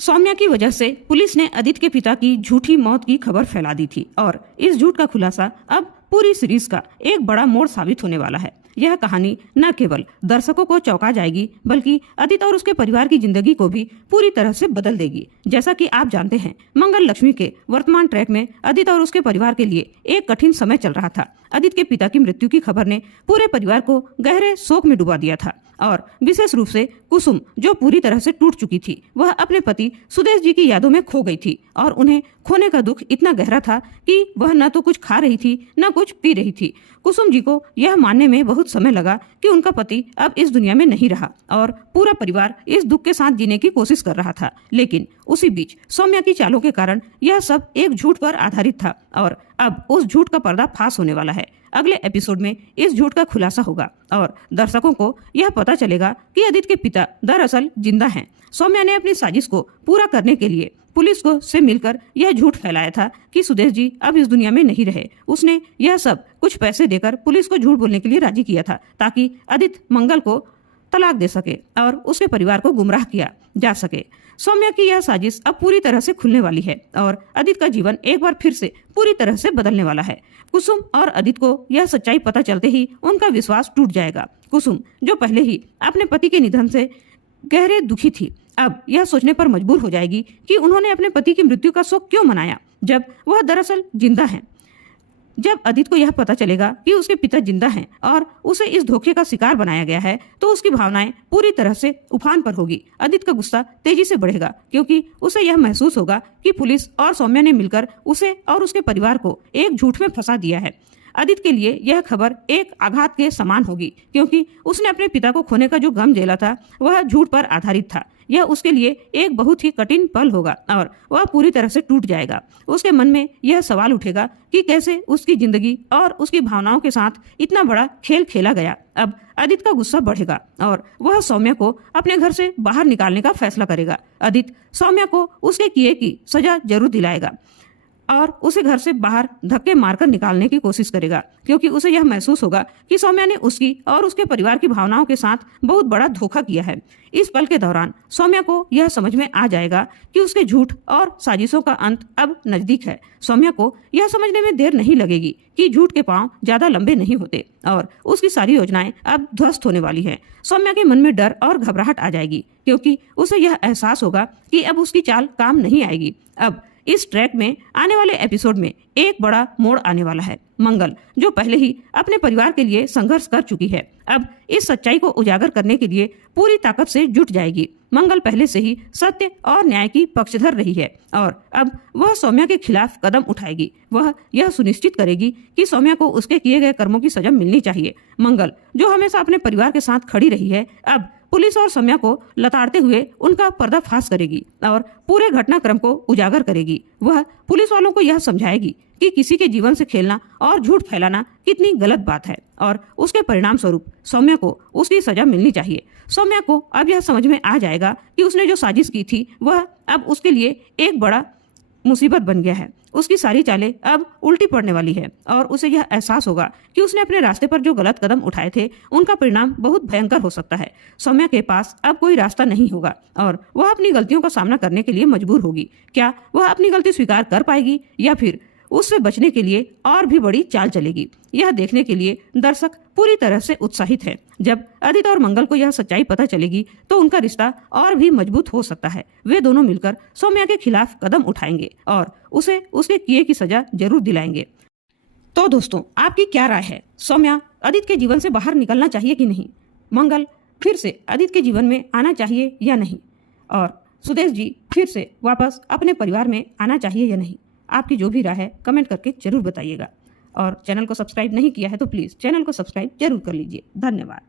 सौम्या की वजह से पुलिस ने अदिति के पिता की झूठी मौत की खबर फैला दी थी और इस झूठ का खुलासा अब पूरी सीरीज का एक बड़ा मोड़ साबित होने वाला है। यह कहानी न केवल दर्शकों को चौंका जाएगी बल्कि अदिति और उसके परिवार की जिंदगी को भी पूरी तरह से बदल देगी। जैसा कि आप जानते हैं, मंगल लक्ष्मी के वर्तमान ट्रैक में अदिति और उसके परिवार के लिए एक कठिन समय चल रहा था। अदिति के पिता की मृत्यु की खबर ने पूरे परिवार को गहरे शोक में डुबा दिया था और विशेष रूप से कुसुम, जो पूरी तरह से टूट चुकी थी, वह अपने पति सुदेश जी की यादों में खो गई थी और उन्हें खोने का दुख इतना गहरा था कि वह न तो कुछ खा रही थी न कुछ पी रही थी। कुसुम जी को यह मानने में बहुत समय लगा कि उनका पति अब इस दुनिया में नहीं रहा और पूरा परिवार इस दुख के साथ जीने की कोशिश कर रहा था। लेकिन उसी बीच सौम्या की चालों के कारण यह सब एक झूठ पर आधारित था और अब उस झूठ का पर्दा फाश होने वाला है। अगले एपिसोड में इस झूठ का खुलासा होगा और दर्शकों को यह पता चलेगा कि अदिति के पिता दरअसल जिंदा हैं। सौम्या ने अपनी साजिश को पूरा करने के लिए पुलिस को से मिलकर यह झूठ फैलाया था कि सुदेश जी अब इस दुनिया में नहीं रहे। उसने यह सब कुछ पैसे देकर पुलिस को झूठ बोलने के लिए राजी किया था ताकि अदिति मंगल को तलाक दे सके और उसके परिवार को गुमराह किया जा सके। सौम्या की यह साजिश अब पूरी तरह से खुलने वाली है और अदिति का जीवन एक बार फिर से पूरी तरह से बदलने वाला है। कुसुम और अदिति को यह सच्चाई पता चलते ही उनका विश्वास टूट जाएगा। कुसुम, जो पहले ही अपने पति के निधन से गहरे दुखी थी, अब यह सोचने पर मजबूर हो जाएगी कि उन्होंने अपने पति की मृत्यु का शोक क्यों मनाया जब वह दरअसल जिंदा है। जब अदिति को यह पता चलेगा कि उसके पिता जिंदा हैं और उसे इस धोखे का शिकार बनाया गया है तो उसकी भावनाएं पूरी तरह से उफान पर होगी। अदिति का गुस्सा तेजी से बढ़ेगा क्योंकि उसे यह महसूस होगा कि पुलिस और सौम्या ने मिलकर उसे और उसके परिवार को एक झूठ में फंसा दिया है। अदिति के लिए यह खबर एक आघात के समान होगी क्योंकि उसने अपने पिता को खोने का जो गम झेला था वह झूठ पर आधारित था। यह उसके लिए एक बहुत ही कठिन पल होगा और वह पूरी तरह से टूट जाएगा। उसके मन में यह सवाल उठेगा कि कैसे उसकी जिंदगी और उसकी भावनाओं के साथ इतना बड़ा खेल खेला गया। अब अदिति का गुस्सा बढ़ेगा और वह सौम्या को अपने घर से बाहर निकालने का फैसला करेगा। अदिति सौम्या को उसके किए की सजा जरूर दिलाएगा और उसे घर से बाहर धक्के मारकर निकालने की कोशिश करेगा क्योंकि उसे यह महसूस होगा कि सौम्या ने उसकी और उसके परिवार की भावनाओं के साथ बहुत बड़ा धोखा किया है। इस पल के दौरान सौम्या को यह समझ में आ जाएगा कि उसके झूठ और साजिशों का अंत अब नजदीक है। सौम्या को यह समझने में देर नहीं लगेगी कि झूठ के पांव ज्यादा लंबे नहीं होते और उसकी सारी योजनाएं अब ध्वस्त होने वाली है। सौम्या के मन में डर और घबराहट आ जाएगी क्योंकि उसे यह एहसास होगा कि अब उसकी चाल काम नहीं आएगी। अब इस ट्रैक में आने वाले एपिसोड में एक बड़ा मोड़ आने वाला है। मंगल, जो पहले ही अपने परिवार के लिए संघर्ष कर चुकी है, अब इस सच्चाई को उजागर करने के लिए पूरी ताकत से जुट जाएगी। मंगल पहले से ही सत्य और न्याय की पक्षधर रही है और अब वह सौम्या के खिलाफ कदम उठाएगी। वह यह सुनिश्चित करेगी कि सौम्या को उसके किए गए कर्मों की सजा मिलनी चाहिए। मंगल, जो हमेशा अपने परिवार के साथ खड़ी रही है, अब पुलिस और सौम्या को लताड़ते हुए उनका पर्दाफाश करेगी और पूरे घटनाक्रम को उजागर करेगी। वह पुलिस वालों को यह समझाएगी कि किसी के जीवन से खेलना और झूठ फैलाना कितनी गलत बात है और उसके परिणाम स्वरूप सौम्या को उसकी सजा मिलनी चाहिए। सौम्या को अब यह समझ में आ जाएगा कि उसने जो साजिश की थी वह अब उसके लिए एक बड़ा मुसीबत बन गया है। उसकी सारी चालें अब उल्टी पड़ने वाली है और उसे यह एहसास होगा कि उसने अपने रास्ते पर जो गलत कदम उठाए थे उनका परिणाम बहुत भयंकर हो सकता है। सौम्या के पास अब कोई रास्ता नहीं होगा और वह अपनी गलतियों का सामना करने के लिए मजबूर होगी। क्या वह अपनी गलती स्वीकार कर पाएगी या फिर उससे बचने के लिए और भी बड़ी चाल चलेगी? यह देखने के लिए दर्शक पूरी तरह से उत्साहित है। जब अदिति और मंगल को यह सच्चाई पता चलेगी तो उनका रिश्ता और भी मजबूत हो सकता है। वे दोनों मिलकर सौम्या के खिलाफ कदम उठाएंगे और उसे उसके किए की सजा जरूर दिलाएंगे। तो दोस्तों, आपकी क्या राय है? सौम्या अदिति के जीवन से बाहर निकलना चाहिए कि नहीं? मंगल फिर से अदिति के जीवन में आना चाहिए या नहीं? और सुदेश जी फिर से वापस अपने परिवार में आना चाहिए या नहीं? आपकी जो भी राय है कमेंट करके जरूर बताइएगा और चैनल को सब्सक्राइब नहीं किया है तो प्लीज़ चैनल को सब्सक्राइब जरूर कर लीजिए। धन्यवाद।